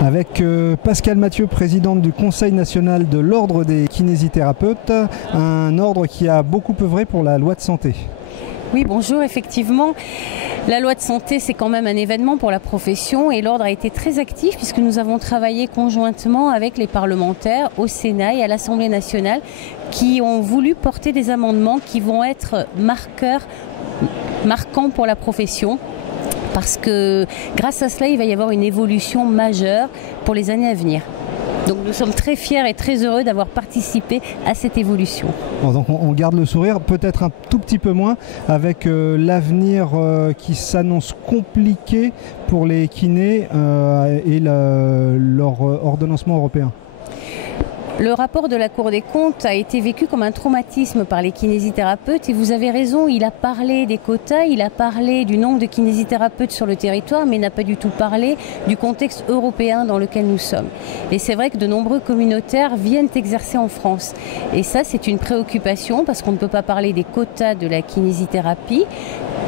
Avec Pascale Mathieu, présidente du Conseil national de l'Ordre des kinésithérapeutes, un ordre qui a beaucoup œuvré pour la loi de santé. Oui, bonjour, effectivement. La loi de santé, c'est quand même un événement pour la profession et l'Ordre a été très actif puisque nous avons travaillé conjointement avec les parlementaires au Sénat et à l'Assemblée nationale qui ont voulu porter des amendements qui vont être marquants pour la profession. Parce que grâce à cela, il va y avoir une évolution majeure pour les années à venir. Donc nous sommes très fiers et très heureux d'avoir participé à cette évolution. Bon, donc on garde le sourire, peut-être un tout petit peu moins, avec l'avenir qui s'annonce compliqué pour les kinés et leur ordonnancement européen. Le rapport de la Cour des comptes a été vécu comme un traumatisme par les kinésithérapeutes et vous avez raison, il a parlé des quotas, il a parlé du nombre de kinésithérapeutes sur le territoire, mais n'a pas du tout parlé du contexte européen dans lequel nous sommes. Et c'est vrai que de nombreux communautaires viennent exercer en France. Et ça, c'est une préoccupation parce qu'on ne peut pas parler des quotas de la kinésithérapie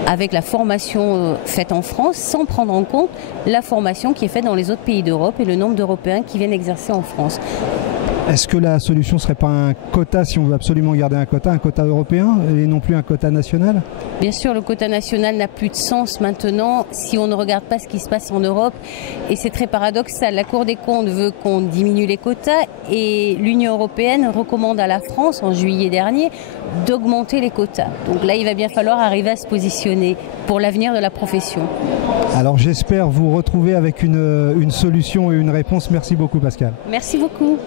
avec la formation faite en France sans prendre en compte la formation qui est faite dans les autres pays d'Europe et le nombre d'Européens qui viennent exercer en France. Est-ce que la solution ne serait pas un quota, si on veut absolument garder un quota européen et non plus un quota national? Bien sûr, le quota national n'a plus de sens maintenant si on ne regarde pas ce qui se passe en Europe. Et c'est très paradoxal. La Cour des comptes veut qu'on diminue les quotas et l'Union européenne recommande à la France, en juillet dernier, d'augmenter les quotas. Donc là, il va bien falloir arriver à se positionner pour l'avenir de la profession. Alors j'espère vous retrouver avec une solution et une réponse. Merci beaucoup Pascale. Merci beaucoup.